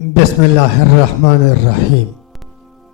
بسم اللہ الرحمن الرحیم۔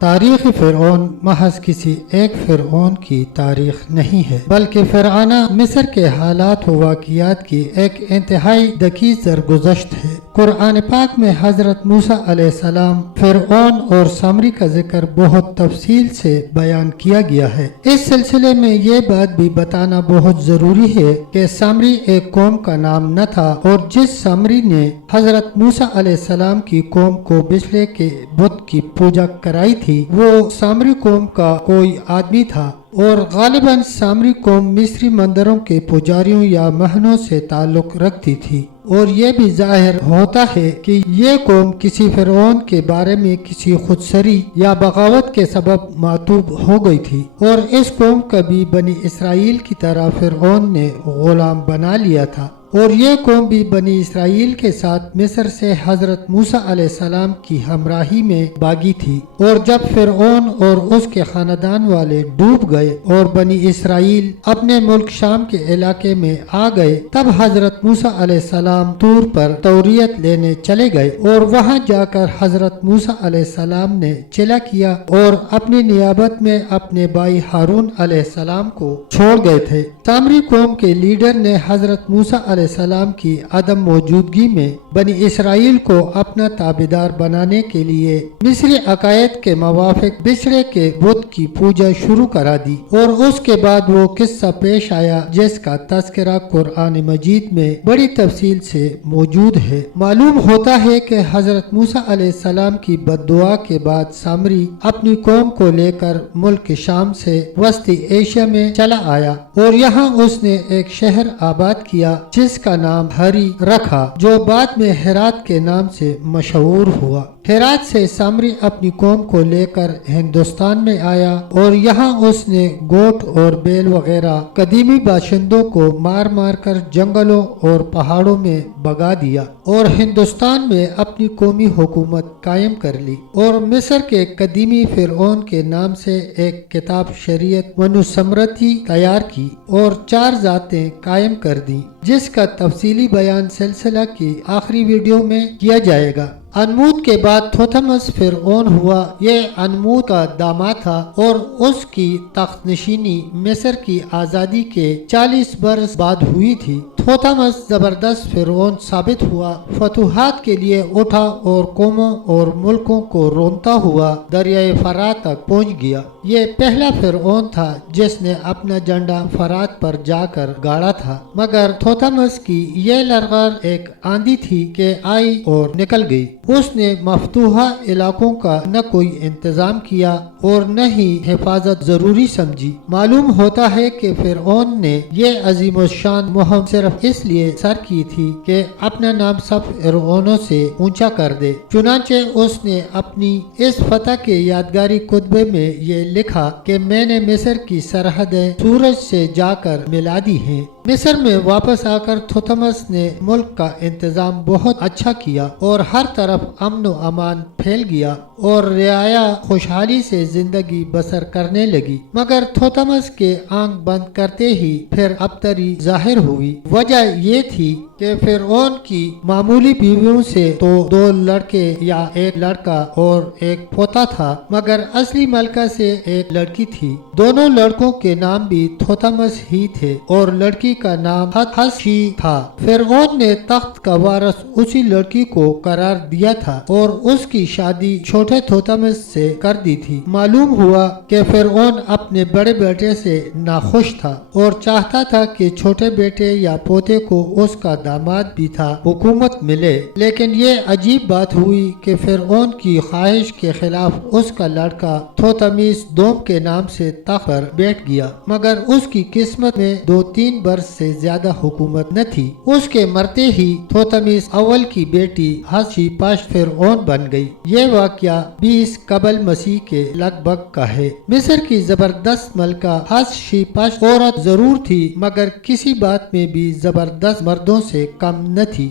تاریخ فرعون محض کسی ایک فرعون کی تاریخ نہیں ہے، بلکہ فرعونہ مصر کے حالات و واقعات کی ایک انتہائی دقیق سرگزشت ہے۔ قرآن پاک میں حضرت موسیٰ علیہ السلام، فرعون اور سامری کا ذکر بہت تفصیل سے بیان کیا گیا ہے۔ اس سلسلے میں یہ بات بھی بتانا بہت ضروری ہے کہ سامری ایک قوم کا نام نہ تھا، اور جس سامری نے حضرت موسیٰ علیہ السلام کی قوم کو بچڑے کے بت کی پوجا کرائی تھی، وہ سامری قوم کا کوئی آدمی تھا، اور غالباً سامری قوم مصری مندروں کے پجاریوں یا مہنوں سے تعلق رکھتی تھی، اور یہ بھی ظاہر ہوتا ہے کہ یہ قوم کسی فرعون کے بارے میں کسی خودسری یا بغاوت کے سبب معتوب ہو گئی تھی، اور اس قوم کا بھی بنی اسرائیل کی طرح فرعون نے غلام بنا لیا تھا، اور یہ قوم بھی بنی اسرائیل کے ساتھ مصر سے حضرت موسیٰ علیہ السلام کی ہمراہی میں بھاگی تھی، اور جب فرعون اور اس کے خاندان والے ڈوب گئے اور بنی اسرائیل اپنے ملک شام کے علاقے میں آ گئے، تب حضرت موسیٰ علیہ السلام طور پر توریت لینے چلے گئے، اور وہاں جا کر حضرت موسیٰ علیہ السلام نے چلا کیا اور اپنی نیابت میں اپنے بھائی ہارون علیہ السلام کو چھوڑ گئے تھے۔ سامری قوم کے لیڈر نے حضرت موسیٰ علیہ السلام کی عدم موجودگی میں بنی اسرائیل کو اپنا تابعدار بنانے کے لیے مصری عقائد کے موافق بچڑے کے بت کی پوجا شروع کرا دی، اور اس کے بعد وہ قصہ پیش آیا جس کا تذکرہ قرآن مجید میں بڑی تفصیل سے موجود ہے۔ معلوم ہوتا ہے کہ حضرت موسیٰ علیہ السلام کی بد دعا کے بعد سامری اپنی قوم کو لے کر ملک شام سے وسطی ایشیا میں چلا آیا، اور یہاں اس نے ایک شہر آباد کیا جس کا نام ہری رکھا، جو بعد میں ہرات کے نام سے مشہور ہوا۔ ہرات سے سامری اپنی قوم کو لے کر ہندوستان میں آیا، اور یہاں اس نے گوٹ اور بیل وغیرہ قدیمی باشندوں کو مار مار کر جنگلوں اور پہاڑوں میں بھگا دیا، اور ہندوستان میں اپنی قومی حکومت قائم کر لی، اور مصر کے قدیمی فرعون کے نام سے ایک کتاب شریعت منوسمرتی تیار کی، اور 4 ذاتیں قائم کر دیں، جس کا تفصیلی بیان سلسلہ کی آخری ویڈیو میں کیا جائے گا۔ انمود کے بعد تھوتھمس فرعون ہوا۔ یہ انمود کا داماد تھا، اور اس کی تخت نشینی مصر کی آزادی کے 40 برس بعد ہوئی تھی۔ تھوتھمس زبردست فرعون ثابت ہوا، فتوحات کے لیے اٹھا، اور قوموں اور ملکوں کو رونتا ہوا دریائے فرات تک پہنچ گیا۔ یہ پہلا فرعون تھا جس نے اپنا جھنڈا فرات پر جا کر گاڑا تھا، مگر تھوتھمس کی یہ لرغار ایک آندھی تھی کہ آئی اور نکل گئی۔ اس نے مفتوحہ علاقوں کا نہ کوئی انتظام کیا اور نہ ہی حفاظت ضروری سمجھی۔ معلوم ہوتا ہے کہ فرعون نے یہ عظیم الشان مہم صرف اس لیے سر کی تھی کہ اپنا نام سب فرعونوں سے اونچا کر دے۔ چنانچہ اس نے اپنی اس فتح کے یادگاری خطبے میں یہ لکھا کہ میں نے مصر کی سرحدیں سورج سے جا کر ملا دی ہیں۔ مصر میں واپس آ کر تھوتھمس نے ملک کا انتظام بہت اچھا کیا، اور ہر طرف امن و امان پھیل گیا، اور رعایا خوشحالی سے زندگی بسر کرنے لگی۔ مگر تھوتھمس کے آنکھ بند کرتے ہی پھر ابتری ظاہر ہوئی۔ وجہ یہ تھی کہ فرعون کی معمولی بیویوں سے تو 2 لڑکے یا 1 لڑکا اور 1 پوتا تھا، مگر اصلی ملکہ سے 1 لڑکی تھی۔ دونوں لڑکوں کے نام بھی تھوتھمس ہی تھے، اور لڑکی کا نام ہتشبسی تھا۔ فرعون نے تخت کا وارث اسی لڑکی کو قرار دیا تھا، اور اس کی شادی چھوٹے تھوتھمس سے کر دی تھی۔ معلوم ہوا کہ فرعون اپنے بڑے بیٹے سے ناخوش تھا، اور چاہتا تھا کہ چھوٹے بیٹے یا پوتے کو اس کا داماد بھی تھا حکومت ملے، لیکن یہ عجیب بات ہوئی کہ فرعون کی خواہش کے خلاف اس کا لڑکا تھوتھمیس دوم کے نام سے تخت پر بیٹھ گیا، مگر اس کی قسمت میں 2-3 برس سے زیادہ حکومت نہ تھی۔ اس کے مرتے ہی تھوتھمیس اول کی بیٹی ہتشبسی فرعون بن گئی۔ یہ واقعہ 20 قبل مسیح کے لگ بھگ کا ہے۔ مصر کی زبردست ملکہ ہتشبسی عورت ضرور تھی، مگر کسی بات میں بھی زبردست مردوں سے کم نہ تھی۔